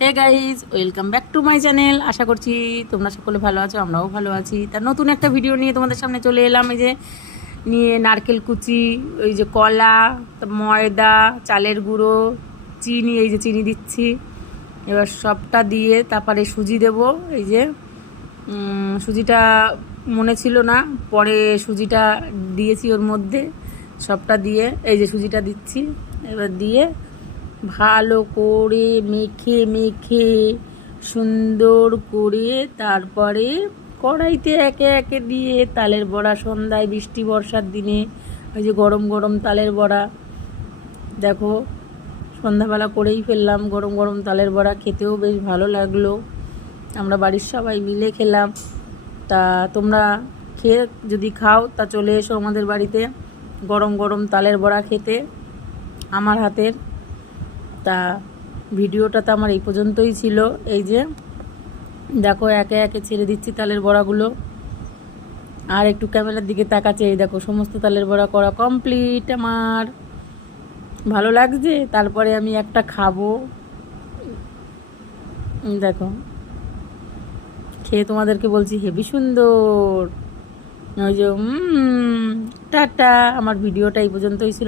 Hey guys welcome back to my channel আশা করছি তোমরা সকলে ভালো আছো, আমরাও ভালো আছি। তা নতুন একটা ভিডিও নিয়ে তোমাদের সামনে চলে এলাম। এই যে নিয়ে নারকেল কুচি, ওই যে কলা, ময়দা, চালের গুঁড়ো, চিনি, এই যে চিনি দিচ্ছি। এবার সবটা দিয়ে তারপরে সুজি দেব। এই যে সুজিটা মনে ছিল না, পরে সুজিটা দিয়েছি ওর মধ্যে। সবটা দিয়ে, এই যে সুজিটা দিচ্ছি। এবার দিয়ে ভালো করে মেখে মেখে সুন্দর করে তারপরে কড়াইতে একে একে দিয়ে তালের বড়া, সন্ধ্যায় বৃষ্টি, বর্ষার দিনে ওই যে গরম গরম তালের বড়া। দেখো, সন্ধ্যাবেলা করেই ফেললাম গরম গরম তালের বড়া, খেতেও বেশ ভালো লাগল। আমরা বাড়ির সবাই মিলে খেলাম। তা তোমরা খেয়ে যদি খাও, তা চলে এসো আমাদের বাড়িতে গরম গরম তালের বড়া খেতে। আমার হাতের তা ভিডিওটা তো আমার এই পর্যন্তই ছিল। এই যে, দেখো একে একে ছেড়ে দিচ্ছি তালের বড়াগুলো। আর একটু ক্যামেরার দিকে তাকাচ্ছে, এই দেখো সমস্ত তালের বড়া করা কমপ্লিট আমার। ভালো লাগছে? তারপরে আমি একটা খাব। দেখো। খেয়ে তোমাদেরকে বলছি হেবি সুন্দর। ওই যে টাটা। আমার ভিডিওটা এই পর্যন্তই ছিল।